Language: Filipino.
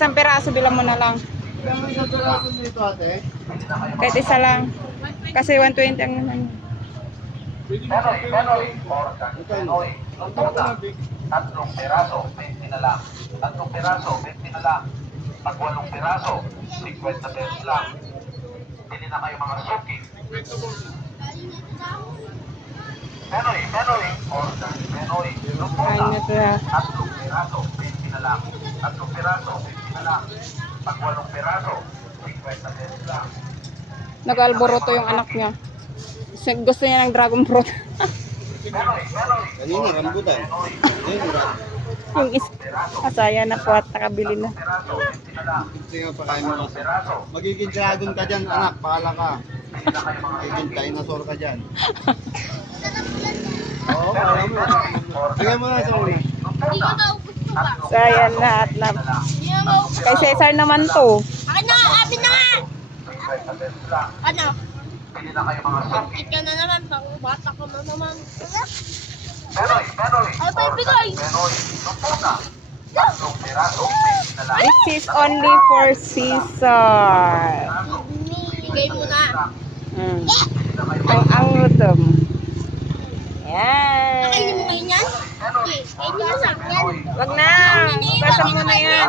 Isang piraso bilang mo na lang. Kahit isa lang. Kasi 120 ang naman. Tatlong peraso, 20 na lang. Tatlong peraso, 20 na lang. Pag 8 peraso, 50 pesos lang. Pili na kayo mga suki. Penoy, order, Penoy. Kain na to ha. Tatlong peraso, 20 na lang. Tatlong peraso, 20 na lang. Pag 8 peraso, 50 pesos lang. Nag-alboroto yung anak niya. Gusto niya ng dragon fruit. Kanina, rambutan. Yung asaya na po at nakabili na. Tingnan pa kayo mo. Magiging dragon ka dyan, anak. Paala ka. Magiging dinosaur ka dyan. Oo, paala mo. Tingnan mo na sa una. So ayan lahat na. Kay Cesar naman to. Akin na! Akin na nga! Ano? Ika na naman, pang bata ko na naman. Ay, paibigay! This is only for Cesar. Bigay mo na. Ang rhythm. Nakainin mo Yan. ngayon yan? Okay, kainin mo sa akin. Wag na. Basa mo na yan.